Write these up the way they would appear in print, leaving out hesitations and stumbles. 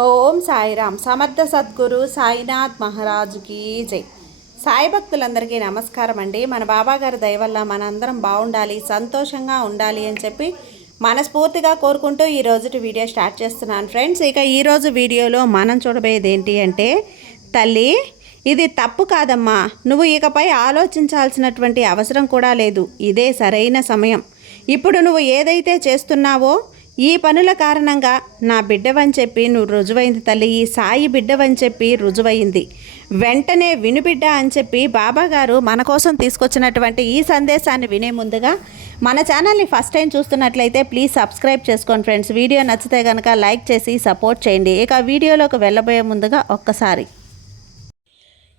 ఓం సాయిరామ్. సమర్థ సద్గురు సాయినాథ్ మహారాజుకి జై. సాయి భక్తులందరికీ నమస్కారం అండి. మన బాబాగారి దయ వల్ల మనందరం బాగుండాలి, సంతోషంగా ఉండాలి అని చెప్పి మనస్ఫూర్తిగా కోరుకుంటూ ఈ రోజుటి వీడియో స్టార్ట్ చేస్తున్నాను ఫ్రెండ్స్. ఇక ఈరోజు వీడియోలో మనం చూడబోయేది ఏంటి అంటే, తల్లి ఇది తప్పు కాదమ్మా, నువ్వు ఇకపై ఆలోచించాల్సినటువంటి అవసరం కూడా లేదు. ఇదే సరైన సమయం. ఇప్పుడు నువ్వు ఏదైతే చేస్తున్నావో ఈ పనుల కారణంగా నా బిడ్డవని చెప్పి నువ్వు రుజువైంది తల్లి. ఈ సాయి బిడ్డవని చెప్పి రుజువైంది. వెంటనే వినుబిడ్డ అని చెప్పి బాబాగారు మన కోసం తీసుకొచ్చినటువంటి ఈ సందేశాన్ని వినే ముందుగా మన ఛానల్ని ఫస్ట్ టైం చూస్తున్నట్లయితే ప్లీజ్ సబ్స్క్రైబ్ చేసుకోండి ఫ్రెండ్స్. వీడియో నచ్చితే కనుక లైక్ చేసి సపోర్ట్ చేయండి. ఇక వీడియోలోకి వెళ్ళబోయే ముందుగా ఒక్కసారి,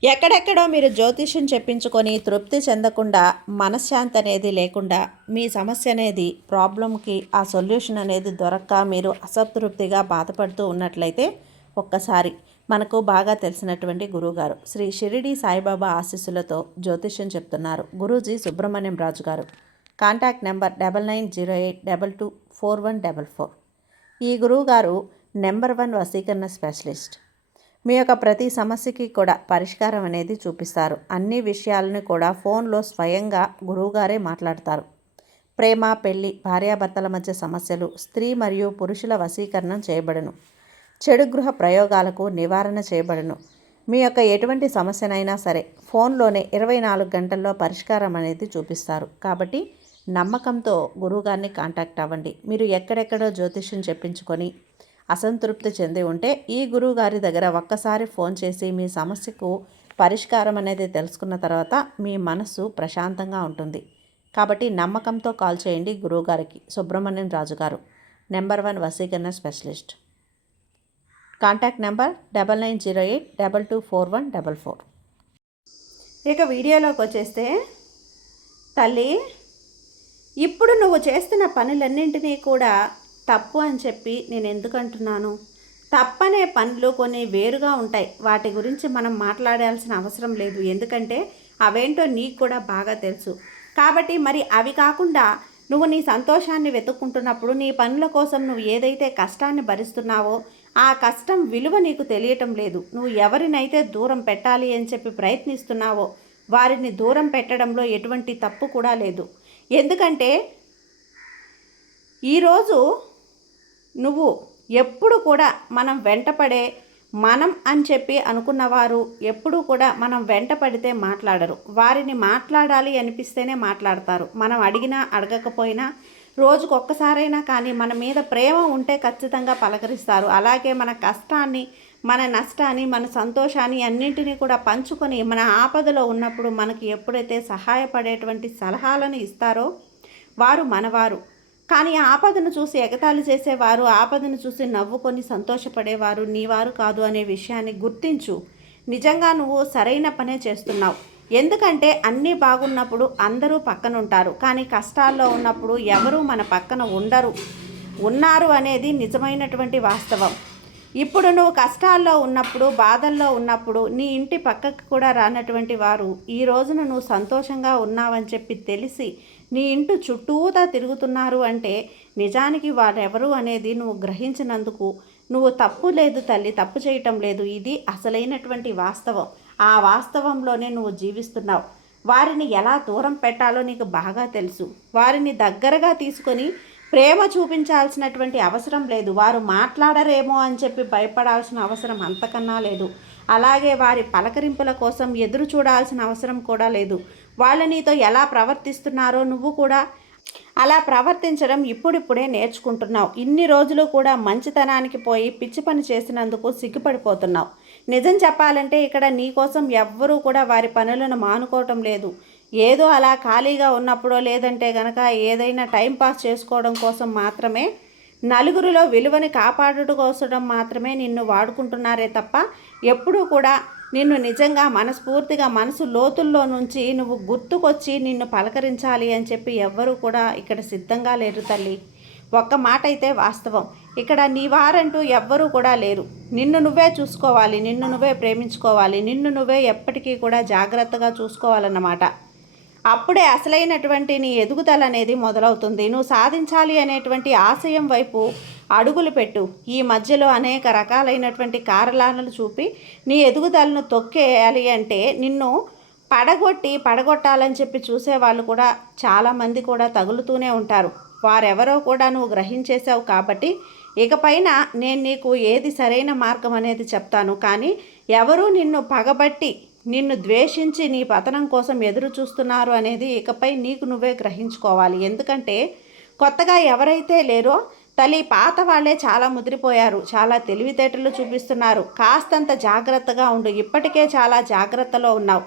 ఎక్కడెక్కడో మీరు జ్యోతిష్యం చెప్పించుకొని తృప్తి చెందకుండా, మనశ్శాంతి అనేది లేకుండా, మీ సమస్య అనేది ప్రాబ్లంకి ఆ సొల్యూషన్ అనేది దొరక్క మీరు అసంతృప్తిగా బాధపడుతూ ఉన్నట్లయితే ఒక్కసారి మనకు బాగా తెలిసినటువంటి గురువుగారు శ్రీ షిరిడి సాయిబాబా ఆశీస్సులతో జ్యోతిష్యం చెప్తున్నారు గురూజీ సుబ్రహ్మణ్యం రాజు గారు. Contact number 9908224144. ఈ గురువుగారు నెంబర్ 1 వశీకరణ స్పెషలిస్ట్. మీ యొక్క ప్రతి సమస్యకి కూడా పరిష్కారం అనేది చూపిస్తారు. అన్ని విషయాలను కూడా ఫోన్లో స్వయంగా గురువుగారే మాట్లాడతారు. ప్రేమ, పెళ్లి, భార్యాభర్తల మధ్య సమస్యలు, స్త్రీ మరియు పురుషుల వశీకరణం చేయబడును. చెడు గృహ ప్రయోగాలకు నివారణ చేయబడును. మీ యొక్క ఎటువంటి సమస్యనైనా సరే ఫోన్లోనే 24 గంటల్లో పరిష్కారం అనేది చూపిస్తారు. కాబట్టి నమ్మకంతో గురువుగారిని కాంటాక్ట్ అవ్వండి. మీరు ఎక్కడెక్కడో జ్యోతిష్యం చెప్పించుకొని అసంతృప్తి చెంది ఉంటే ఈ గురువు గారి దగ్గర ఒక్కసారి ఫోన్ చేసి మీ సమస్యకు పరిష్కారం అనేది తెలుసుకున్న తర్వాత మీ మనస్సు ప్రశాంతంగా ఉంటుంది. కాబట్టి నమ్మకంతో కాల్ చేయండి గురువుగారికి. సుబ్రహ్మణ్యం రాజు గారు, నెంబర్ 1 వశీకరణ స్పెషలిస్ట్. Contact number 9908224144. ఇక వీడియోలోకి వచ్చేస్తే, తల్లి ఇప్పుడు నువ్వు చేస్తున్న పనులన్నింటినీ కూడా తప్పు అని చెప్పి నేను ఎందుకు అంటున్నాను? తప్పనే పనులు కొన్ని వేరుగా ఉంటాయి. వాటి గురించి మనం మాట్లాడాల్సిన అవసరం లేదు. ఎందుకంటే అవేంటో నీకు కూడా బాగా తెలుసు. కాబట్టి మరి అవి కాకుండా నువ్వు నీ సంతోషాన్ని వెతుక్కుంటున్నప్పుడు, నీ పనుల కోసం నువ్వు ఏదైతే కష్టాన్ని భరిస్తున్నావో ఆ కష్టం విలువ నీకు తెలియటం లేదు. నువ్వు ఎవరినైతే దూరం పెట్టాలి అని చెప్పి ప్రయత్నిస్తున్నావో వారిని దూరం పెట్టడంలో ఎటువంటి తప్పు కూడా లేదు. ఎందుకంటే ఈరోజు నువ్వు ఎప్పుడు కూడా మనం వెంటపడే, మనం అని చెప్పి అనుకున్నవారు ఎప్పుడు కూడా మనం వెంట పడితే మాట్లాడరు. వారిని మాట్లాడాలి అనిపిస్తేనే మాట్లాడతారు. మనం అడిగినా అడగకపోయినా రోజుకు ఒక్కసారైనా కానీ మన మీద ప్రేమ ఉంటే ఖచ్చితంగా పలకరిస్తారు. అలాగే మన కష్టాన్ని, మన నష్టాన్ని, మన సంతోషాన్ని అన్నింటినీ కూడా పంచుకొని మన ఆపదలో ఉన్నప్పుడు మనకి ఎప్పుడైతే సహాయపడేటువంటి సలహాలను ఇస్తారో వారు మనవారు. కానీ ఆపదను చూసి ఎగతాళి చేసేవారు, ఆపదను చూసి నవ్వుకొని సంతోషపడేవారు నీవారు కాదు అనే విషయాన్ని గుర్తించు. నిజంగా నువ్వు సరైన పనే చేస్తున్నావు. ఎందుకంటే అన్నీ బాగున్నప్పుడు అందరూ పక్కన ఉంటారు, కానీ కష్టాల్లో ఉన్నప్పుడు ఎవరూ మన పక్కన ఉన్నారు అనేది నిజమైనటువంటి వాస్తవం. ఇప్పుడు నువ్వు కష్టాల్లో ఉన్నప్పుడు, బాధల్లో ఉన్నప్పుడు నీ ఇంటి పక్కకు కూడా రానటువంటి వారు ఈ రోజున నువ్వు సంతోషంగా ఉన్నావని చెప్పి తెలిసి నీ ఇంటి చుట్టూతా తిరుగుతున్నారు అంటే నిజానికి వారెవరు అనేది నువ్వు గ్రహించినందుకు నువ్వు తప్పు లేదు తల్లి, తప్పు చేయటం లేదు. ఇది అసలైనటువంటి వాస్తవం. ఆ వాస్తవంలోనే నువ్వు జీవిస్తున్నావు. వారిని ఎలా దూరం పెట్టాలో నీకు బాగా తెలుసు. వారిని దగ్గరగా తీసుకొని ప్రేమ చూపించాల్సినటువంటి అవసరం లేదు. వారు మాట్లాడరేమో అని చెప్పి భయపడాల్సిన అవసరం అంతకన్నా లేదు. అలాగే వారి పలకరింపుల కోసం ఎదురు చూడాల్సిన అవసరం కూడా లేదు. వాళ్ళు నీతో ఎలా ప్రవర్తిస్తున్నారో నువ్వు కూడా అలా ప్రవర్తించడం ఇప్పుడిప్పుడే నేర్చుకుంటున్నావు. ఇన్ని రోజులు కూడా మంచితనానికి పోయి పిచ్చి పని చేసినందుకు సిగ్గుపడిపోతున్నావు. నిజం చెప్పాలంటే ఇక్కడ నీ కోసం ఎవ్వరూ కూడా వారి పనులను మానుకోవటం లేదు. ఏదో అలా ఖాళీగా ఉన్నప్పుడో లేదంటే గనక ఏదైనా టైంపాస్ చేసుకోవడం కోసం మాత్రమే, నలుగురిలో విలువని కాపాడటం కోసం మాత్రమే నిన్ను వాడుకుంటున్నారే తప్ప ఎప్పుడూ కూడా నిన్ను నిజంగా మనస్ఫూర్తిగా మనసు లోతుల్లో నుంచి నువ్వు గుర్తుకొచ్చి నిన్ను పలకరించాలి అని చెప్పి ఎవ్వరూ కూడా ఇక్కడ సిద్ధంగా లేరు తల్లి. ఒక్క మాట అయితే వాస్తవం, ఇక్కడ నీ వారంటూ ఎవ్వరూ కూడా లేరు. నిన్ను నువ్వే చూసుకోవాలి, నిన్ను నువ్వే ప్రేమించుకోవాలి, నిన్ను నువ్వే ఎప్పటికీ కూడా జాగ్రత్తగా చూసుకోవాలన్నమాట. అప్పుడే అసలైనటువంటి నీ ఎదుగుదల అనేది మొదలవుతుంది. నువ్వు సాధించాలి అనేటువంటి ఆశయం వైపు అడుగులు పెట్టు. ఈ మధ్యలో అనేక రకాలైనటువంటి కారణాలను చూపి నీ ఎదుగుదలను తొక్కేయాలి అంటే నిన్ను పడగొట్టాలని చెప్పి చూసేవాళ్ళు కూడా చాలామంది కూడా తగులుతూనే ఉంటారు. వారెవరో కూడా నువ్వు గ్రహించేసావు కాబట్టి ఇకపైన నేను నీకు ఏది సరైన మార్గం అనేది చెప్తాను. కానీ ఎవరూ నిన్ను పగబట్టి నిన్ను ద్వేషించి నీ పతనం కోసం ఎదురు చూస్తున్నారు అనేది ఇకపై నీకు నువ్వే గ్రహించుకోవాలి. ఎందుకంటే కొత్తగా ఎవరైతే లేరో తల్లి, పాత వాళ్ళే చాలా ముదిరిపోయారు, చాలా తెలివితేటలు చూపిస్తున్నారు. కాస్తంత జాగ్రత్తగా ఉండు. ఇప్పటికే చాలా జాగ్రత్తలో ఉన్నావు,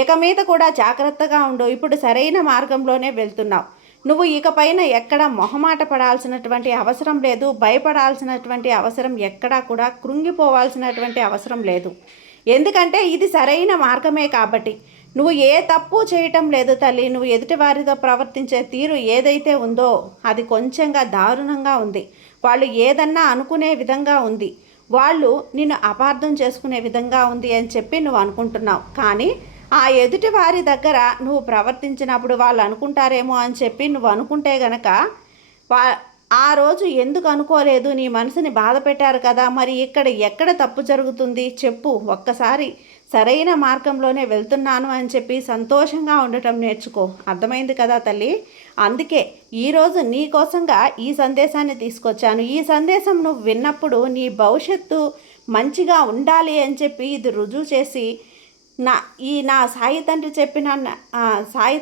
ఇక మీద కూడా జాగ్రత్తగా ఉండు. ఇప్పుడు సరైన మార్గంలోనే వెళ్తున్నావు. నువ్వు ఇకపైన ఎక్కడ మొహమాట పడాల్సినటువంటి అవసరం లేదు, భయపడాల్సినటువంటి అవసరం ఎక్కడా కూడా కృంగిపోవాల్సినటువంటి అవసరం లేదు. ఎందుకంటే ఇది సరైన మార్గమే కాబట్టి. నువ్వు ఏ తప్పు చేయటం లేదు తల్లి. నువ్వు ఎదుటి వారితో ప్రవర్తించే తీరు ఏదైతే ఉందో అది కొంచెంగా దారుణంగా ఉంది. వాళ్ళు ఏదన్నా అనుకునే విధంగా ఉంది, వాళ్ళు నిన్ను అపార్థం చేసుకునే విధంగా ఉంది అని చెప్పి నువ్వు అనుకుంటున్నావు. కానీ ఆ ఎదుటి వారి దగ్గర నువ్వు ప్రవర్తించినప్పుడు వాళ్ళు అనుకుంటారేమో అని చెప్పి నువ్వు అనుకుంటే గనక ఆ రోజు ఎందుకు అనుకోలేదు, నీ మనసుని బాధ పెట్టారు కదా, మరి ఎక్కడ తప్పు జరుగుతుంది చెప్పు. ఒక్కసారి సరైన మార్గంలోనే వెళ్తున్నాను అని చెప్పి సంతోషంగా ఉండటం నేర్చుకో. అర్థమైంది కదా తల్లి? అందుకే ఈరోజు నీ కోసంగా ఈ సందేశాన్ని తీసుకొచ్చాను. ఈ సందేశం నువ్వు విన్నప్పుడు నీ భవిష్యత్తు మంచిగా ఉండాలి అని చెప్పి ఇది రుజువు చేసి నా సాయి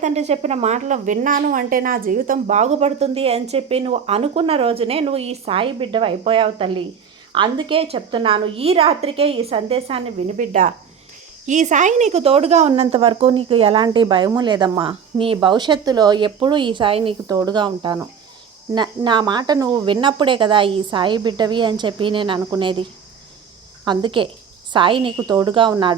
తండ్రి చెప్పిన మాటలు విన్నాను అంటే నా జీవితం బాగుపడుతుంది అని చెప్పి నువ్వు అనుకున్న రోజునే నువ్వు ఈ సాయి బిడ్డవి అయిపోయావు తల్లి. అందుకే చెప్తున్నాను, ఈ రాత్రికే ఈ సందేశాన్ని వినిబిడ్డ. ఈ సాయి నీకు తోడుగా ఉన్నంత వరకు నీకు ఎలాంటి భయము లేదమ్మా. నీ భవిష్యత్తులో ఎప్పుడూ ఈ సాయి నీకు తోడుగా ఉంటాను. నా మాట నువ్వు విన్నప్పుడే కదా ఈ సాయి బిడ్డవి అని చెప్పి నేను అనుకునేది. అందుకే సాయి నీకు తోడుగా ఉన్నాడు.